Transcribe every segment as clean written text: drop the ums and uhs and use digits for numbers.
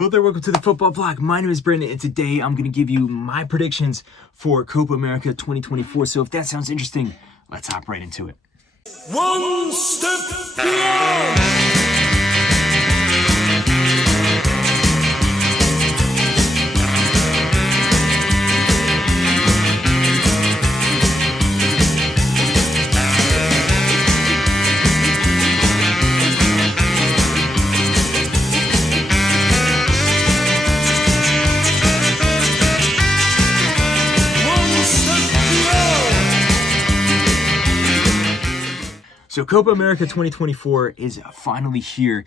Hello there, welcome to the Football Bloc. My name is Brandon, and today I'm going to give you my predictions for Copa America 2024. So if that sounds interesting, let's hop right into it. One step beyond. So Copa America 2024 is finally here.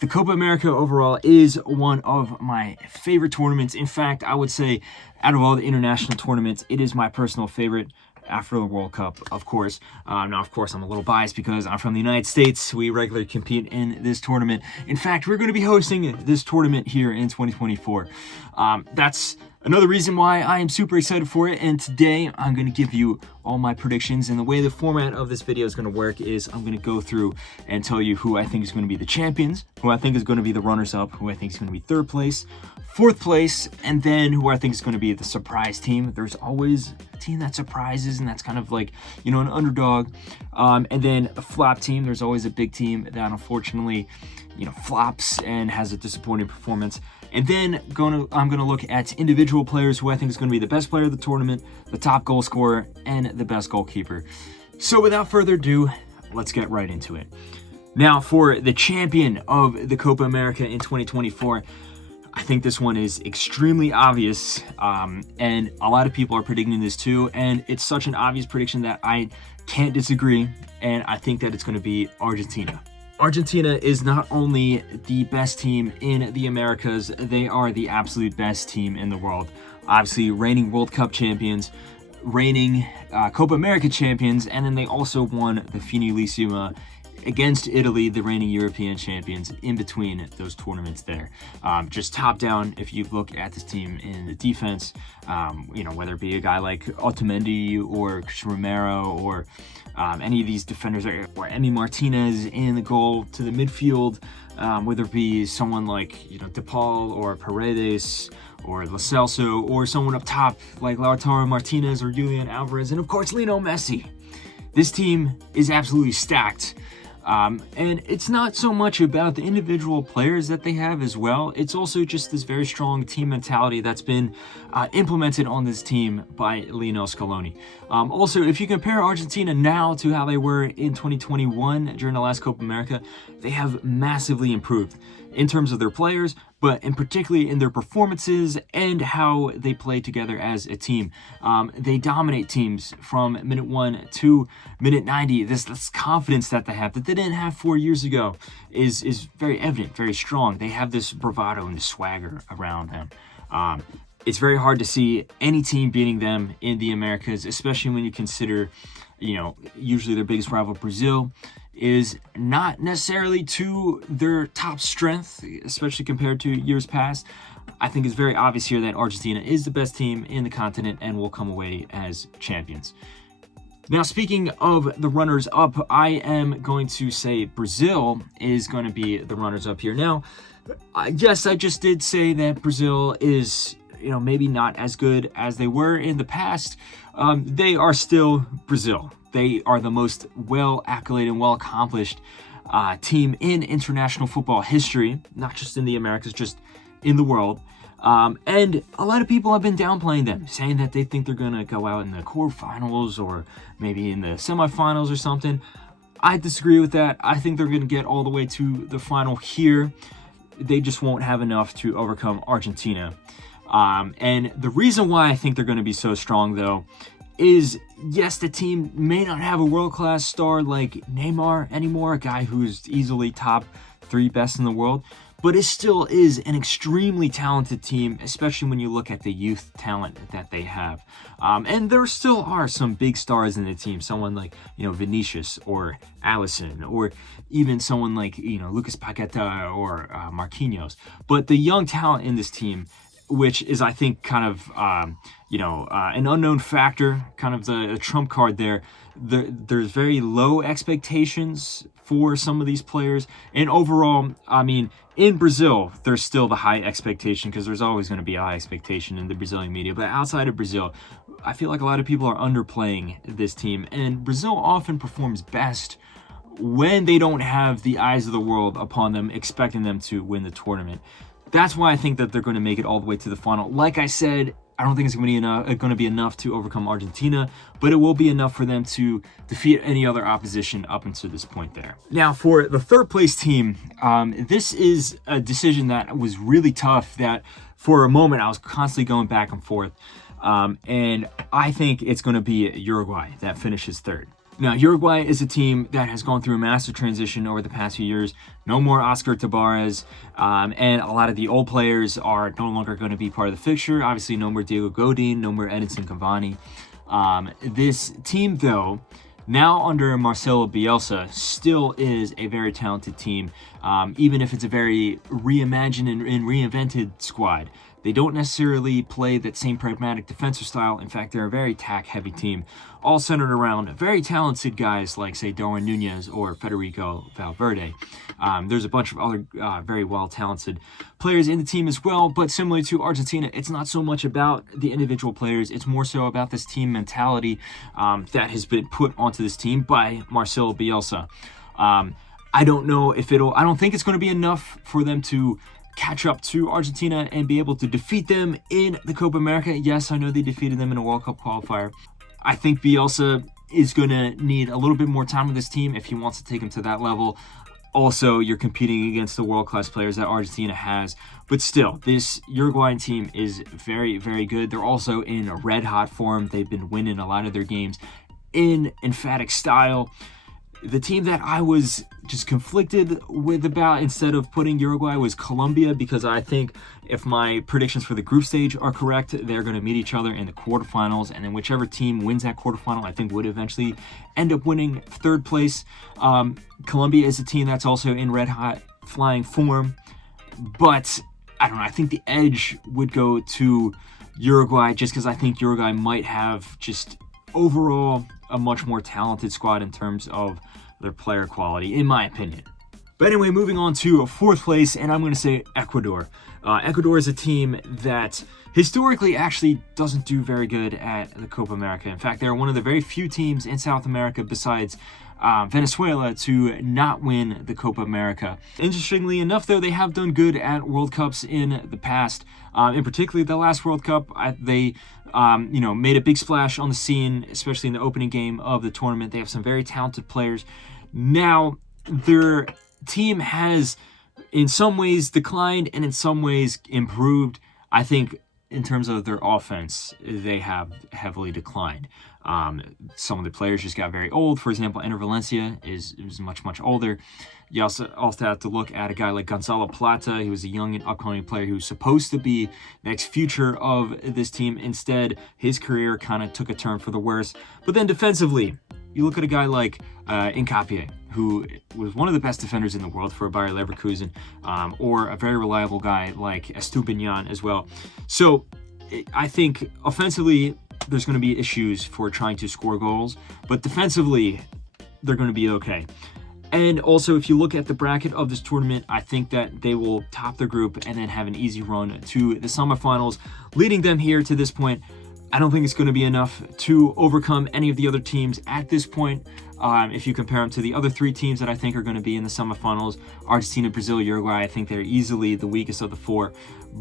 The Copa America overall is one of my favorite tournaments. In fact, I would say out of all the international tournaments, it is my personal favorite after the World Cup, of course. Now, of course, I'm a little biased because I'm from the United States. We regularly compete in this tournament. In fact, we're going to be hosting this tournament here in 2024. That's another reason why I am super excited for it, and today I'm going to give you all my predictions. And the way the format of this video is going to work is I'm going to go through and tell you who I think is going to be the champions, who I think is going to be the runners-up, who I think is going to be third place, fourth place, and then who I think is going to be the surprise team. There's always a team that surprises, and that's kind of like, you know, an underdog. And then a flop team. There's always a big team that unfortunately, you know, flops and has a disappointing performance. And then I'm gonna look at individual players who I think is gonna be the best player of the tournament, the top goal scorer, and the best goalkeeper. So without further ado, let's get right into it. Now, for the champion of the Copa America in 2024, I think this one is extremely obvious, and a lot of people are predicting this too, and it's such an obvious prediction that I can't disagree, and I think that it's gonna be Argentina. Argentina is not only the best team in the Americas, they are the absolute best team in the world. Obviously, reigning World Cup champions, reigning Copa America champions, and then they also won the Finalissima against Italy, the reigning European champions, in between those tournaments there. Just top down, if you look at this team in the defense, you know, whether it be a guy like Otamendi or Romero or any of these defenders, or Emi Martinez in the goal to the midfield, whether it be someone like, you know, DePaul or Paredes or Lo Celso, or someone up top like Lautaro Martinez or Julian Alvarez, and of course Lionel Messi. This team is absolutely stacked. And it's not so much about the individual players that they have as well. It's also just this very strong team mentality that's been implemented on this team by Lionel Scaloni. Also, if you compare Argentina now to how they were in 2021 during the last Copa America, they have massively improved in terms of their players, but in particularly in their performances and how they play together as a team. They dominate teams from minute 1 to minute 90. This confidence that they have that they didn't have 4 years ago is very evident, very strong. They have this bravado and this swagger around them. It's very hard to see any team beating them in the Americas, especially when you consider, you know, usually their biggest rival, Brazil, is not necessarily to their top strength, especially compared to years past. I think it's very obvious here that Argentina is the best team in the continent and will come away as champions. Now, speaking of the runners-up, I am going to say Brazil is going to be the runners-up here. Now, yes, I just did say that Brazil is, you know, maybe not as good as they were in the past. They are still Brazil. They are the most well-accoladed and well-accomplished team in international football history, not just in the Americas, just in the world. And a lot of people have been downplaying them, saying that they think they're going to go out in the quarterfinals or maybe in the semifinals or something. I disagree with that. I think they're going to get all the way to the final here. They just won't have enough to overcome Argentina. And the reason why I think they're going to be so strong, though, is, yes, the team may not have a world-class star like Neymar anymore, a guy who's easily top 3 best in the world, but it still is an extremely talented team, especially when you look at the youth talent that they have. And there still are some big stars in the team, someone like, you know, Vinicius or Alisson, or even someone like, you know, Lucas Paqueta or Marquinhos. But the young talent in this team which is, I think, kind of, an unknown factor, kind of the trump card there. There's very low expectations for some of these players. And overall, I mean, in Brazil, there's still the high expectation, because there's always going to be a high expectation in the Brazilian media. But outside of Brazil, I feel like a lot of people are underplaying this team. And Brazil often performs best when they don't have the eyes of the world upon them, expecting them to win the tournament. That's why I think that they're going to make it all the way to the final. Like I said, I don't think it's going to be enough to overcome Argentina, but it will be enough for them to defeat any other opposition up until this point there. Now, for the third place team, this is a decision that was really tough, that for a moment I was constantly going back and forth. And I think it's going to be Uruguay that finishes third. Now, Uruguay is a team that has gone through a massive transition over the past few years. No more Oscar Tabarez, and a lot of the old players are no longer going to be part of the fixture. Obviously, no more Diego Godin, no more Edinson Cavani. This team, though, now under Marcelo Bielsa, still is a very talented team, even if it's a very reimagined and reinvented squad. They don't necessarily play that same pragmatic defensive style. In fact, they're a very attack-heavy team, all centered around very talented guys like, say, Darwin Nunez or Federico Valverde. There's a bunch of other very well-talented players in the team as well, but similarly to Argentina, it's not so much about the individual players. It's more so about this team mentality that has been put onto this team by Marcelo Bielsa. I don't think it's going to be enough for them to catch up to Argentina and be able to defeat them in the Copa America. Yes, I know they defeated them in a World Cup qualifier. I think Bielsa is going to need a little bit more time with this team if he wants to take them to that level. Also, you're competing against the world-class players that Argentina has. But still, this Uruguayan team is very, very good. They're also in a red-hot form. They've been winning a lot of their games in emphatic style. The team that I was just conflicted with about instead of putting Uruguay was Colombia, because I think if my predictions for the group stage are correct, they're going to meet each other in the quarterfinals, and then whichever team wins that quarterfinal, I think would eventually end up winning third place. Colombia is a team that's also in red-hot flying form, but I don't know, I think the edge would go to Uruguay, just because I think Uruguay might have just overall a much more talented squad in terms of their player quality, in my opinion. But anyway, moving on to fourth place, and I'm going to say Ecuador. Ecuador is a team that historically actually doesn't do very good at the Copa America. In fact, they're one of the very few teams in South America besides Venezuela to not win the Copa America. Interestingly enough, though, they have done good at World Cups in the past. In particular, the last World Cup, they made a big splash on the scene, especially in the opening game of the tournament. They have some very talented players. Now, their team has in some ways declined and in some ways improved. I think in terms of their offense, they have heavily declined. Some of the players just got very old. For example, Enter Valencia is much, much older. You also have to look at a guy like Gonzalo Plata. He was a young and upcoming player who's supposed to be the next future of this team. Instead, his career kind of took a turn for the worse. But then defensively, you look at a guy like Nkapie, who was one of the best defenders in the world for Bayer Leverkusen, or a very reliable guy like Estupiñán as well. So I think offensively, there's going to be issues for trying to score goals, but defensively, they're going to be okay. And also, if you look at the bracket of this tournament, I think that they will top their group and then have an easy run to the semifinals, leading them here to this point. I don't think it's going to be enough to overcome any of the other teams at this point. If you compare them to the other three teams that I think are going to be in the semifinals, Argentina, Brazil, Uruguay, I think they're easily the weakest of the four.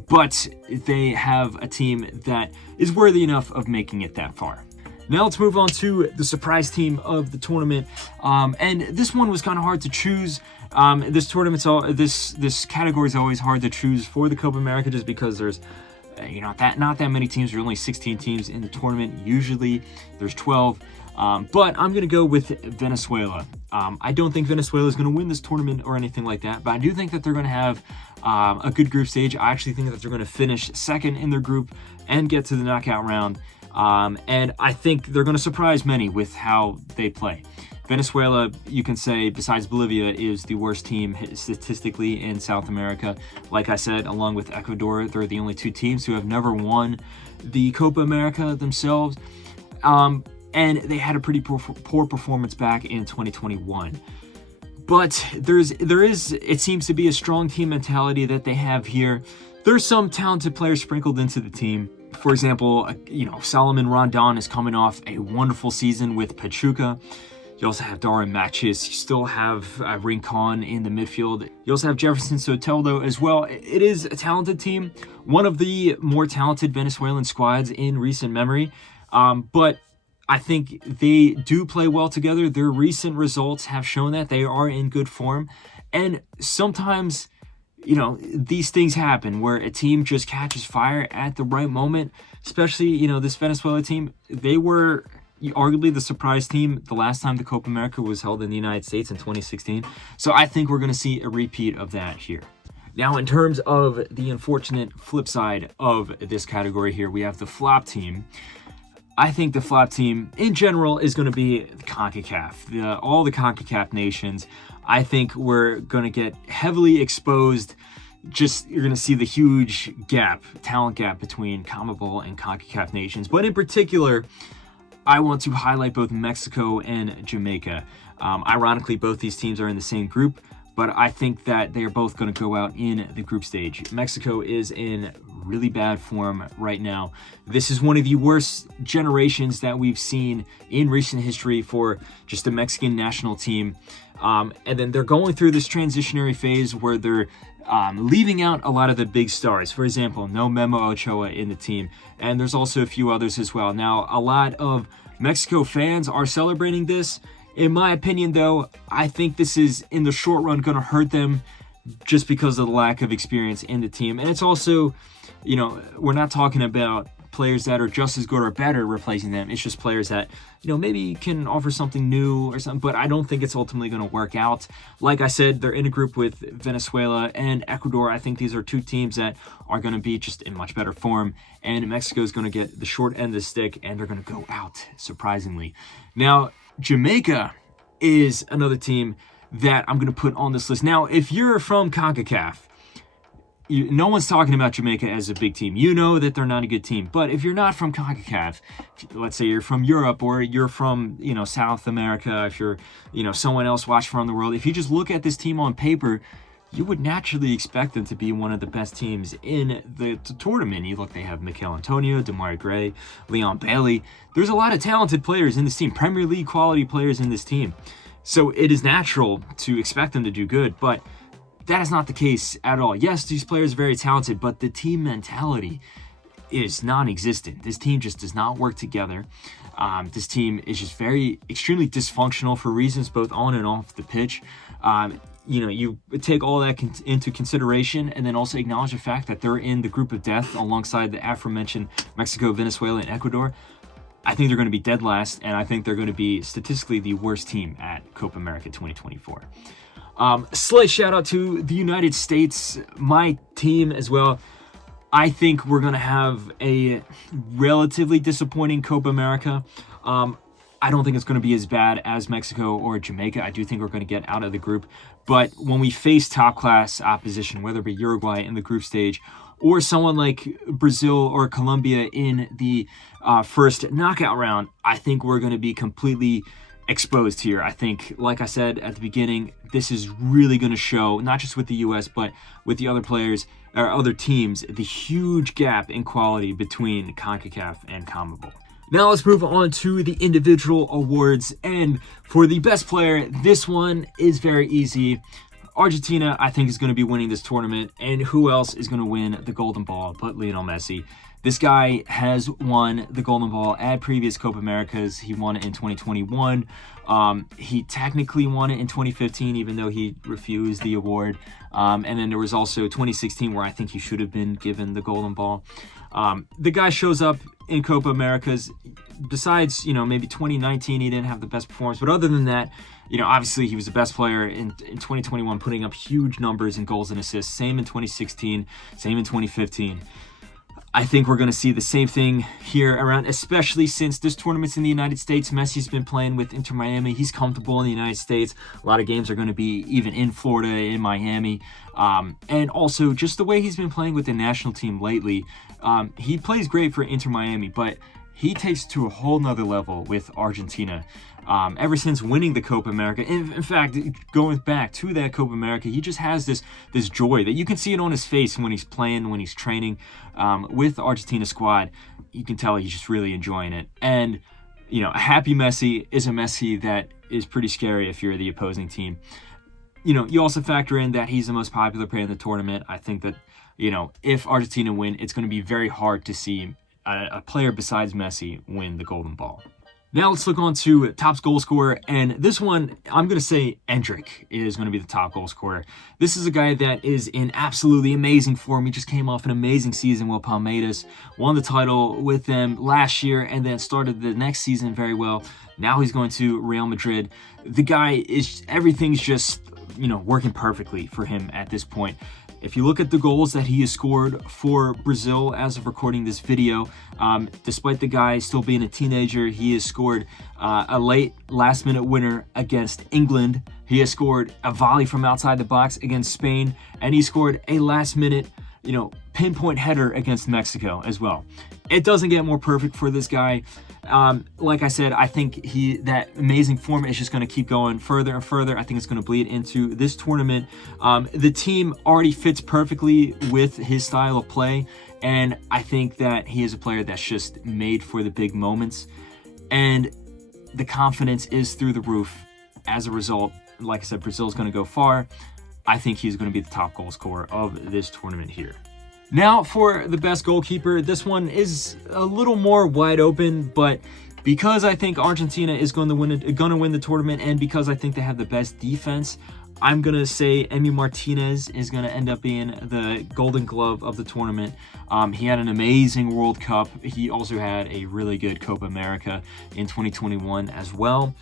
But they have a team that is worthy enough of making it that far. Now let's move on to the surprise team of the tournament. And this one was kind of hard to choose. This category is always hard to choose for the Copa America, just because there's not that many teams. There are only 16 teams in the tournament. Usually there's 12. But I'm going to go with Venezuela. I don't think Venezuela is going to win this tournament or anything like that, but I do think that they're going to have a good group stage. I actually think that they're going to finish second in their group and get to the knockout round. And I think they're going to surprise many with how they play. Venezuela, you can say, besides Bolivia, is the worst team statistically in South America. Like I said, along with Ecuador, they're the only two teams who have never won the Copa America themselves. And they had a pretty poor performance back in 2021. But it seems to be a strong team mentality that they have here. There's some talented players sprinkled into the team. For example, Solomon Rondon is coming off a wonderful season with Pachuca. You also have Darwin Matches. You still have Rincon in the midfield. You also have Jefferson Soteldo as well. It is a talented team, one of the more talented Venezuelan squads in recent memory. But I think they do play well together. Their recent results have shown that they are in good form. And sometimes, these things happen where a team just catches fire at the right moment. Especially, this Venezuela team, they were arguably the surprise team the last time the Copa America was held in the United States in 2016. So I think we're going to see a repeat of that here. Now, in terms of the unfortunate flip side of this category here, we have the flop team. I think the flop team in general is going to be CONCACAF. All the CONCACAF nations, I think we're going to get heavily exposed. You're going to see the huge talent gap between CONMEBOL and CONCACAF nations. But in particular, I want to highlight both Mexico and Jamaica. Ironically, both these teams are in the same group, but I think that they are both going to go out in the group stage. Mexico is in really bad form right now. This is one of the worst generations that we've seen in recent history for just the Mexican national team. And then they're going through this transitionary phase where they're leaving out a lot of the big stars. For example, no Memo Ochoa in the team. And there's also a few others as well. Now, a lot of Mexico fans are celebrating this. In my opinion, though, I think this is, in the short run, going to hurt them just because of the lack of experience in the team. And it's also, we're not talking about players that are just as good or better replacing them. It's just players that, maybe can offer something new or something, but I don't think it's ultimately going to work out. Like I said, they're in a group with Venezuela and Ecuador. I think these are two teams that are going to be just in much better form, and Mexico is going to get the short end of the stick, and they're going to go out, surprisingly. Now, Jamaica is another team that I'm going to put on this list. Now, if you're from CONCACAF, no one's talking about Jamaica as a big team. You know that they're not a good team. But if you're not from CONCACAF, let's say you're from Europe or you're from, South America, if you're, someone else watching from the world, if you just look at this team on paper, you would naturally expect them to be one of the best teams in the tournament. You look, they have Mikel Antonio, Demarai Gray, Leon Bailey. There's a lot of talented players in this team, Premier League quality players in this team. So it is natural to expect them to do good, but that is not the case at all. Yes, these players are very talented, but the team mentality is non-existent. This team just does not work together. This team is just extremely dysfunctional for reasons both on and off the pitch. You take all that into consideration and then also acknowledge the fact that they're in the group of death alongside the aforementioned Mexico, Venezuela, and Ecuador. I think they're going to be dead last, and I think they're going to be statistically the worst team at Copa America 2024. Slight shout out to the United States, my team as well. I think we're going to have a relatively disappointing Copa America. I don't think it's going to be as bad as Mexico or Jamaica. I do think we're going to get out of the group. But when we face top-class opposition, whether it be Uruguay in the group stage or someone like Brazil or Colombia in the first knockout round, I think we're going to be completely exposed here. I think, like I said at the beginning, this is really going to show, not just with the U.S., but with the other players or other teams, the huge gap in quality between CONCACAF and CONMEBOL. Now let's move on to the individual awards. And for the best player, this one is very easy. Argentina, I think, is going to be winning this tournament. And who else is going to win the Golden Ball but Lionel Messi? This guy has won the Golden Ball at previous Copa Americas. He won it in 2021. He technically won it in 2015, even though he refused the award. And then there was also 2016, where I think he should have been given the Golden Ball. The guy shows up in Copa Americas. Besides, maybe 2019, he didn't have the best performance. But other than that, obviously he was the best player in 2021, putting up huge numbers in goals and assists. Same in 2016, same in 2015. I think we're going to see the same thing here around, especially since this tournament's in the United States. Messi's been playing with Inter Miami. He's comfortable in the United States. A lot of games are going to be even in Florida, in Miami. And also just the way he's been playing with the national team lately. He plays great for Inter Miami, but he takes it to a whole nother level with Argentina. Ever since winning the Copa America, in fact, going back to that Copa America, he just has this joy that you can see it on his face when he's playing, when he's training with the Argentina squad. You can tell he's just really enjoying it. And, you know, a happy Messi is a Messi that is pretty scary if you're the opposing team. You know, you also factor in that he's the most popular player in the tournament. I think that, you know, if Argentina win, it's going to be very hard to see a player besides Messi win the Golden Ball. Now let's look on to top goal scorer, and this one, I'm going to say Endrick is going to be the top goal scorer. This is a guy that is in absolutely amazing form. He just came off an amazing season with Palmeiras, won the title with them last year, and then started the next season very well. Now he's going to Real Madrid. The guy is, everything's just, you know, working perfectly for him at this point. If you look at the goals that he has scored for Brazil as of recording this video, despite the guy still being a teenager, he has scored a late last-minute winner against England. He has scored a volley from outside the box against Spain, and he scored a last-minute, you know, pinpoint header against Mexico as well. It doesn't get more perfect for this guy. Like I said, I think that amazing form is just going to keep going further and further. I think it's going to bleed into this tournament. The team already fits perfectly with his style of play, and I think that he is a player that's just made for the big moments, and the confidence is through the roof. As a result, like I said, Brazil's going to go far. I think he's going to be the top goal scorer of this tournament here. Now for the best goalkeeper, this one is a little more wide open, but because I think Argentina is going to win the tournament, and because I think they have the best defense, I'm going to say Emi Martinez is going to end up being the Golden Glove of the tournament. He had an amazing World Cup. He also had a really good Copa America in 2021 as well.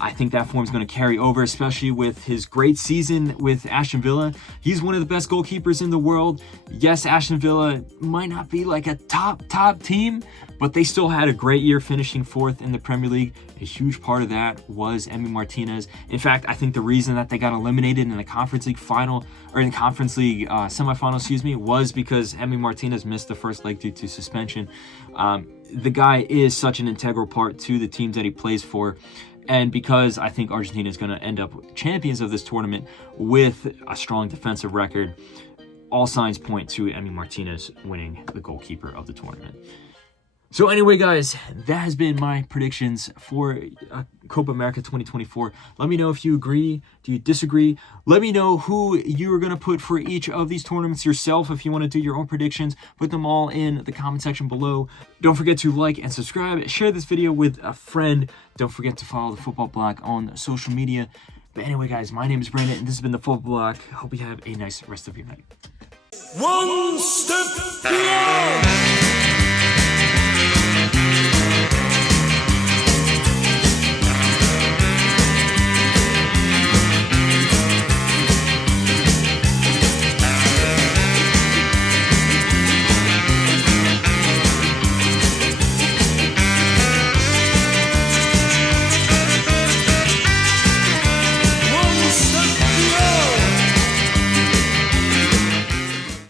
I think that form is going to carry over, especially with his great season with Aston Villa. He's one of the best goalkeepers in the world. Yes, Aston Villa might not be like a top team, but they still had a great year finishing 4th in the Premier League. A huge part of that was Emi Martinez. In fact, I think the reason that they got eliminated in the Conference League semifinal, was because Emi Martinez missed the first leg due to suspension. The guy is such an integral part to the teams that he plays for. And because I think Argentina is going to end up champions of this tournament with a strong defensive record, all signs point to Emi Martinez winning the goalkeeper of the tournament. So anyway, guys, that has been my predictions for Copa America 2024. Let me know if you agree. Do you disagree? Let me know who you are going to put for each of these tournaments yourself. If you want to do your own predictions, put them all in the comment section below. Don't forget to like and subscribe. Share this video with a friend. Don't forget to follow the Football Bloc on social media. But anyway, guys, my name is Brandon, and this has been the Football Bloc. Hope you have a nice rest of your night. One step beyond.